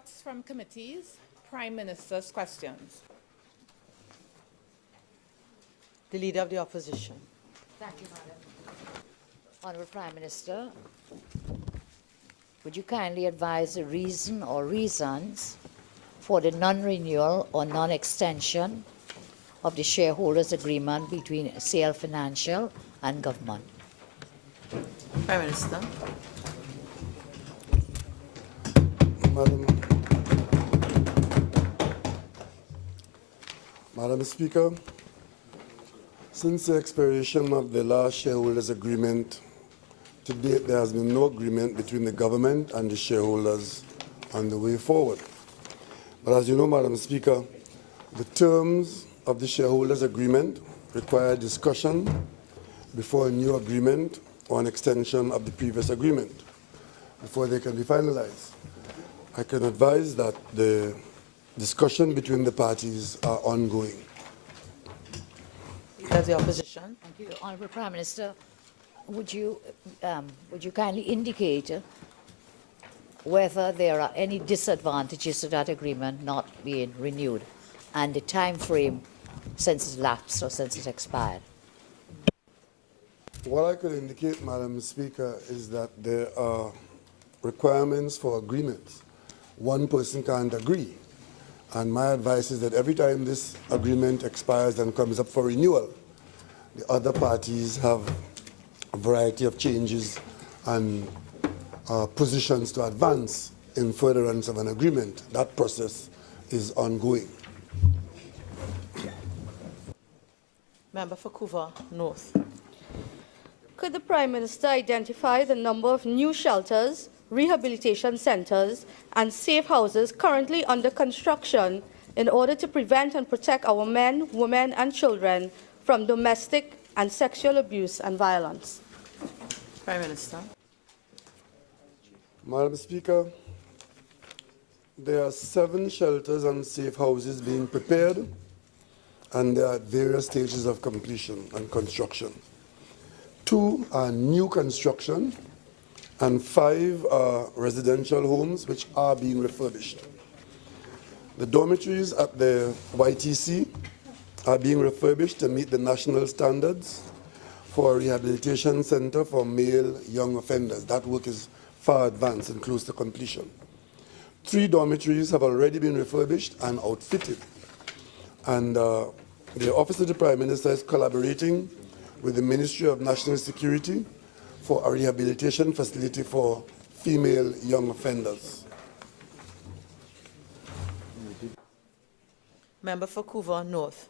Reports from committees. Prime Minister's questions. The Leader of the Opposition. Thank you, Madam. Honourable Prime Minister, would you kindly advise the reason or reasons for the non-renewal or non-extension of the shareholders' agreement between CL Financial and government? Prime Minister. Madam Speaker, since the expiration of the last shareholders' agreement, to date there has been no agreement between the government and the shareholders on the way forward. But as you know, Madam Speaker, the terms of the shareholders' agreement require discussion before a new agreement or an extension of the previous agreement, before they can be finalized. I can advise that the discussion between the parties are ongoing. Leader of the Opposition. Thank you. Honourable Prime Minister, would you kindly indicate whether there are any disadvantages to that agreement not being renewed and the time frame since it's lapsed or since it's expired? What I could indicate, Madam Speaker, is that there are requirements for agreements. One person can't agree. And my advice is that every time this agreement expires and comes up for renewal, the other parties have a variety of changes and positions to advance in furtherance of an agreement. That process is ongoing. Member for Couva North. Could the Prime Minister identify the number of new shelters, rehabilitation centres and safe houses currently under construction in order to prevent and protect our men, women and children from domestic and sexual abuse and violence? Prime Minister. Madam Speaker, there are 7 shelters and safe houses being prepared, and they are at various stages of completion and construction. 2 are new construction, and 5 are residential homes which are being refurbished. The dormitories at the YTC are being refurbished to meet the national standards for a rehabilitation center for male young offenders. That work is far advanced and close to completion. 3 dormitories have already been refurbished and outfitted. And the Office of the Prime Minister is collaborating with the Ministry of National Security for a rehabilitation facility for female young offenders. Member for Couva North.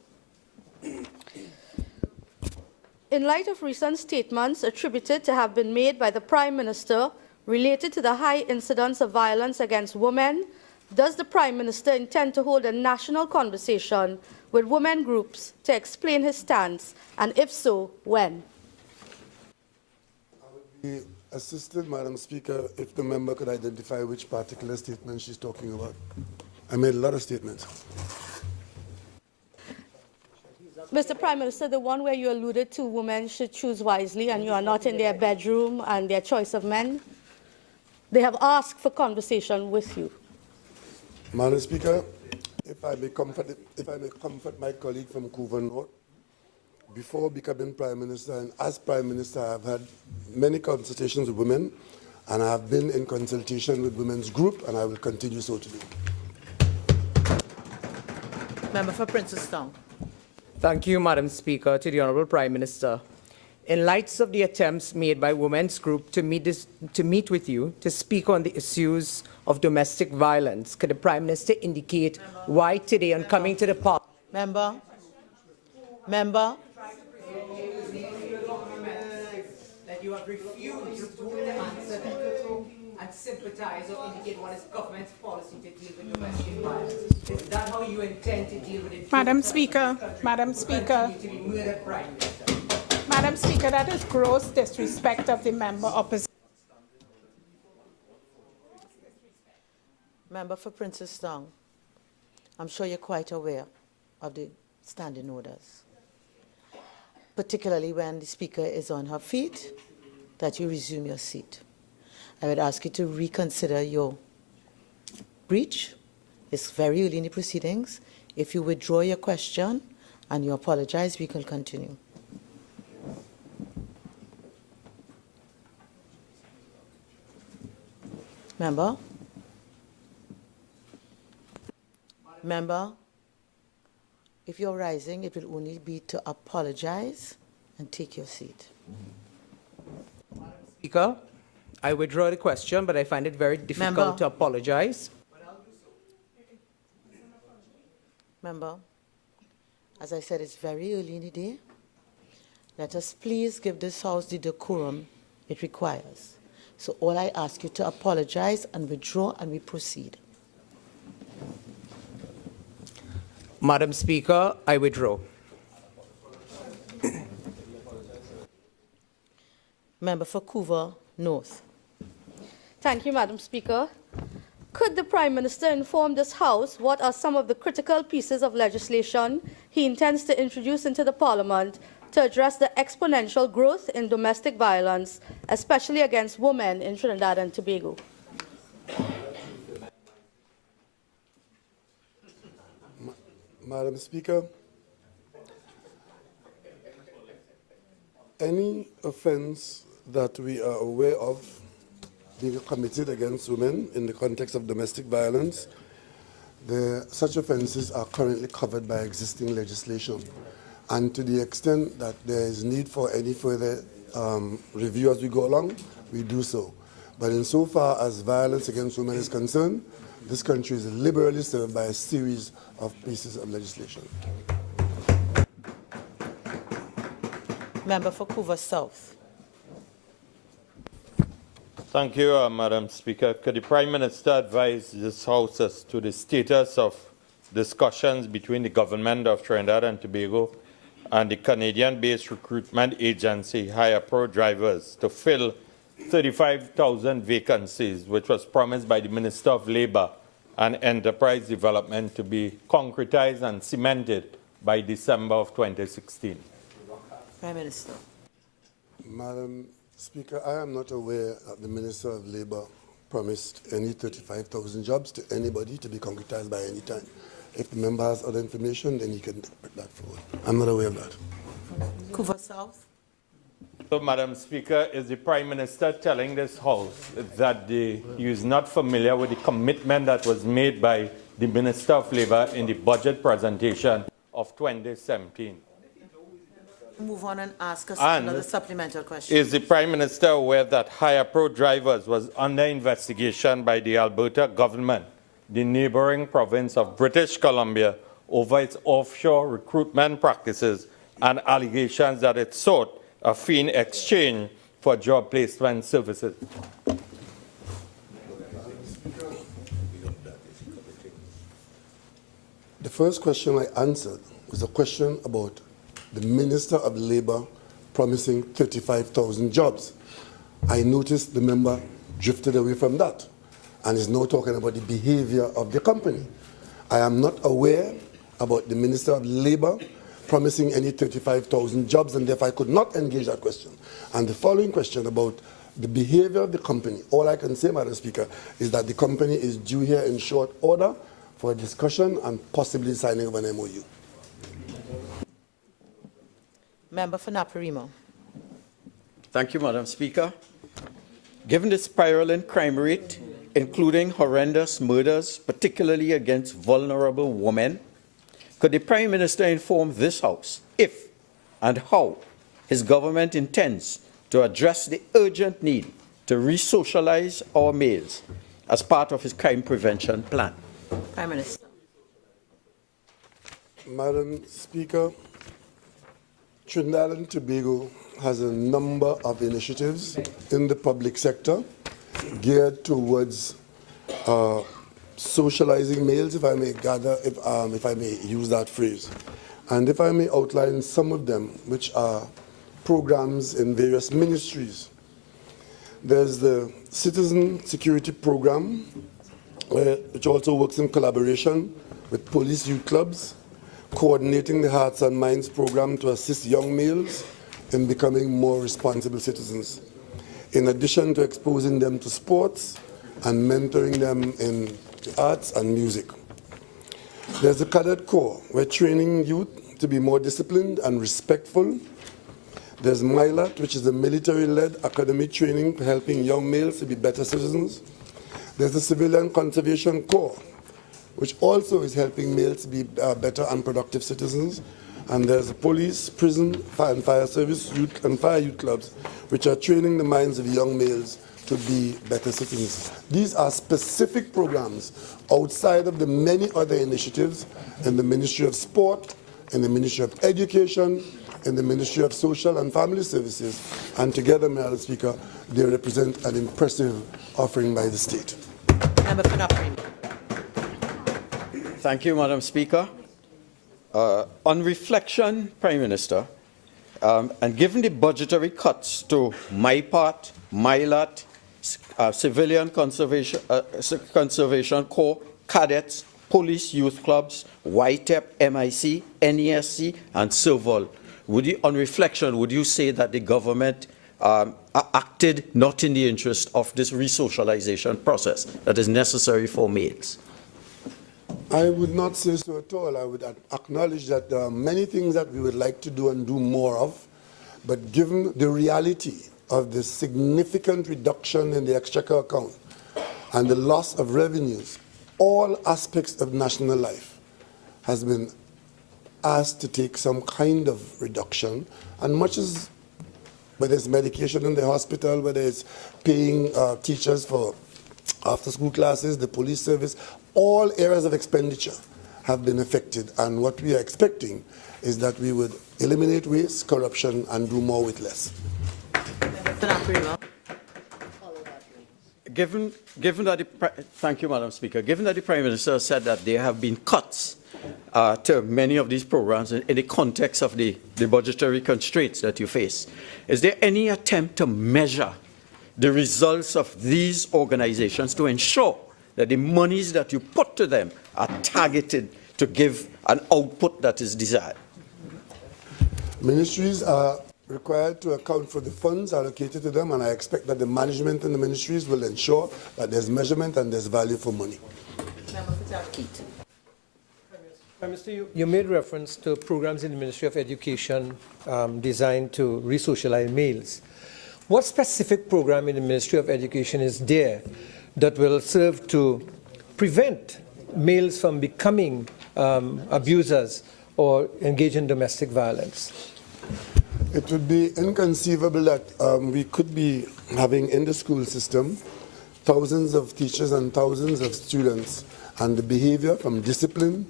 In light of recent statements attributed to have been made by the Prime Minister related to the high incidence of violence against women, does the Prime Minister intend to hold a national conversation with women groups to explain his stance, and if so, when? I would be assisted, Madam Speaker, if the member could identify which particular statement she's talking about. I made a lot of statements. Mr. Prime Minister, the one where you alluded to women should choose wisely and you are not in their bedroom and their choice of men, they have asked for conversation with you. Madam Speaker, if I may comfort my colleague from Couva North, before becoming Prime Minister and as Prime Minister, I have had many consultations with women, and I have been in consultation with women's group, and I will continue so to do. Member for Princestown. Thank you, Madam Speaker. To the Honourable Prime Minister. In light of the attempts made by Women's Group to meet with you to speak on the issues of domestic violence, could the Prime Minister indicate why today on coming to the park? Member. That you have refused to answer and sympathize or indicate what is government's policy to deal with domestic violence. Is that how you intend to deal with it? Madam Speaker, Madam Speaker, that is gross disrespect of the member opposite. Member for Princestown. I'm sure you're quite aware of the standing orders, particularly when the Speaker is on her feet, that you resume your seat. I would ask you to reconsider your breach. It's very early in the proceedings. If you withdraw your question and you apologize, we can continue. Member? Member, if you're rising, it will only be to apologize and take your seat. Speaker, I withdraw the question, but I find it very difficult Member. to apologize. Member, as I said, it's very early in the day. Let us please give this House the decorum it requires. So all I ask you to apologize and withdraw, and we proceed. Madam Speaker, I withdraw. Member for Couva North. Thank you, Madam Speaker. Could the Prime Minister inform this House what are some of the critical pieces of legislation he intends to introduce into the Parliament to address the exponential growth in domestic violence, especially against women in Trinidad and Tobago? Madam Speaker, any offense that we are aware of being committed against women in the context of domestic violence, such offenses are currently covered by existing legislation. And to the extent that there is need for any further review as we go along, we do so. But insofar as violence against women is concerned, this country is liberally served by a series of pieces of legislation. Member for Couva South. Thank you, Madam Speaker. Could the Prime Minister advise this House as to the status of discussions between the government of Trinidad and Tobago and the Canadian-based recruitment agency Hire Pro Drivers to fill 35,000 vacancies, which was promised by the Minister of Labour and Enterprise Development to be concretized and cemented by December of 2016? Prime Minister. Madam Speaker, I am not aware that the Minister of Labour promised any 35,000 jobs to anybody to be concretized by any time. If the member has other information, then he can put that forward. I'm not aware of that. Couva South. So, Madam Speaker, is the Prime Minister telling this House that he is not familiar with the commitment that was made by the Minister of Labour in the budget presentation of 2017? Move on and ask us And another supplemental question. Is the Prime Minister aware that Hire Pro Drivers was under investigation by the Alberta government, the neighboring province of British Columbia, over its offshore recruitment practices and allegations that it sought a fee in exchange for job placement services? The first question I answered was a question about the Minister of Labour promising 35,000 jobs. I noticed the member drifted away from that and is now talking about the behavior of the company. I am not aware about the Minister of Labour promising any 35,000 jobs, and therefore I could not engage that question. And the following question about the behavior of the company, all I can say, Madam Speaker, is that the company is due here in short order for a discussion and possibly signing of an MOU. Member for Naparimo. Thank you, Madam Speaker. Given the spiraling crime rate, including horrendous murders, particularly against vulnerable women, could the Prime Minister inform this House if and how his government intends to address the urgent need to re-socialize our males as part of his crime prevention plan? Prime Minister. Madam Speaker, Trinidad and Tobago has a number of initiatives in the public sector geared towards socializing males, if I may gather, if I may use that phrase. And if I may outline some of them, which are programs in various ministries. There's the Citizen Security Program, which also works in collaboration with police youth clubs, coordinating the Hearts and Minds program to assist young males in becoming more responsible citizens. In addition to exposing them to sports and mentoring them in the arts and music. There's a cadet corps. We're training youth to be more disciplined and respectful. There's MILAT, which is a military-led academic training helping young males to be better citizens. There's the Civilian Conservation Corps, which also is helping males to be better and productive citizens. And there's the police, prison, fire and fire service, youth and fire youth clubs, which are training the minds of young males to be better citizens. These are specific programs outside of the many other initiatives in the Ministry of Sport, in the Ministry of Education, in the Ministry of Social and Family Services, and together, Madam Speaker, they represent an impressive offering by the state. Member for Nafrin. Thank you, Madam Speaker. On reflection, Prime Minister, and given the budgetary cuts to MIPAT, MILAT, Civilian Conservation Corps, cadets, police youth clubs, YTEP, MIC, NESC, and CIRVOL, on reflection, would you say that the government acted not in the interest of this resocialization process that is necessary for males? I would not say so at all. I would acknowledge that there are many things that we would like to do and do more of, but given the reality of the significant reduction in the exchequer account and the loss of revenues, all aspects of national life has been asked to take some kind of reduction, and much as whether it's medication in the hospital, whether it's paying teachers for after-school classes, the police service, all areas of expenditure have been affected, and what we are expecting is that we would eliminate waste, corruption, and do more with less. Given that thank you, Madam Speaker. Given that the Prime Minister said that there have been cuts to many of these programs in the context of the budgetary constraints that you face, is there any attempt to measure the results of these organizations to ensure that the monies that you put to them are targeted to give an output that is desired? Ministries are required to account for the funds allocated to them, and I expect that the management in the ministries will ensure that there's measurement and there's value for money. Prime Minister, you made reference to programs in the Ministry of Education designed to resocialize males. What specific program in the Ministry of Education is there that will serve to prevent males from becoming abusers or engage in domestic violence? It would be inconceivable that we could be having in the school system thousands of teachers and thousands of students, and the behavior from discipline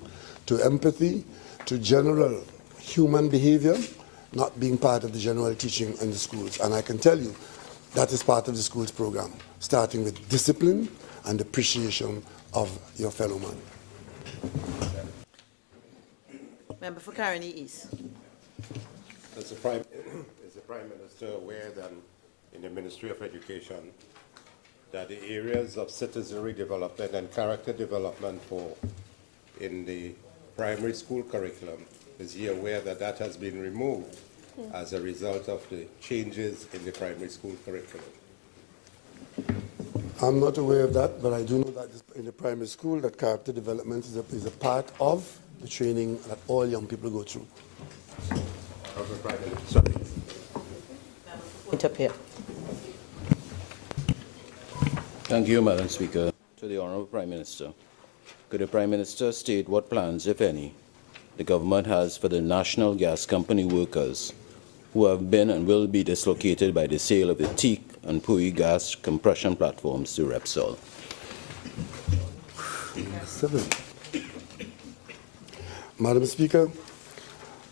to empathy to general human behavior not being part of the general teaching in the schools. And I can tell you that is part of the schools program, starting with discipline and appreciation of your fellow man. Member for Caroni East. Is the Prime Minister aware that in the Ministry of Education that the areas of citizenry development and character development in the primary school curriculum, is he aware that that has been removed as a result of the changes in the primary school curriculum? I'm not aware of that, but I do know that in the primary school that character development is a part of the training that all young people go through. Thank you, Madam Speaker. To the Honourable Prime Minister, could the Prime Minister state what plans, if any, the government has for the National Gas Company workers who have been and will be dislocated by the sale of the Teak and Pui gas compression platforms to Repsol? Madam Speaker,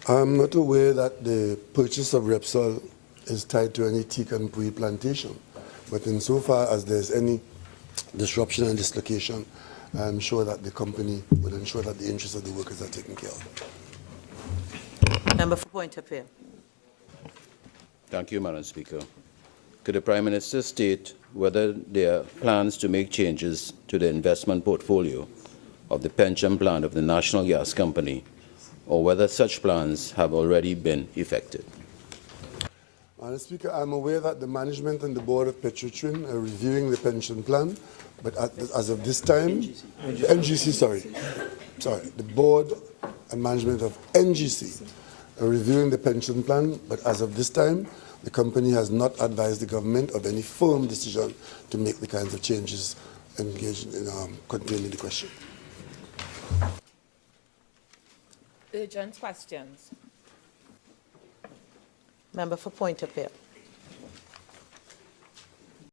I'm not aware that the purchase of Repsol is tied to any teak and pui plantation, but insofar as there's any disruption and dislocation, I'm sure that the company will ensure that the interests of the workers are taken care of. Member for Point of View. Thank you, Madam Speaker. Could the Prime Minister state whether there are plans to make changes to the investment portfolio of the pension plan of the National Gas Company, or whether such plans have already been effected? Madam Speaker, I'm aware that the management and the board of Petrotrin are reviewing the pension plan, but as of this time, NGC, sorry, the board and management of NGC are reviewing the pension plan, but as of this time, the company has not advised the government of any firm decision to make the kinds of changes engaged in contained in the question. Urgent questions. Member for Point of Vale.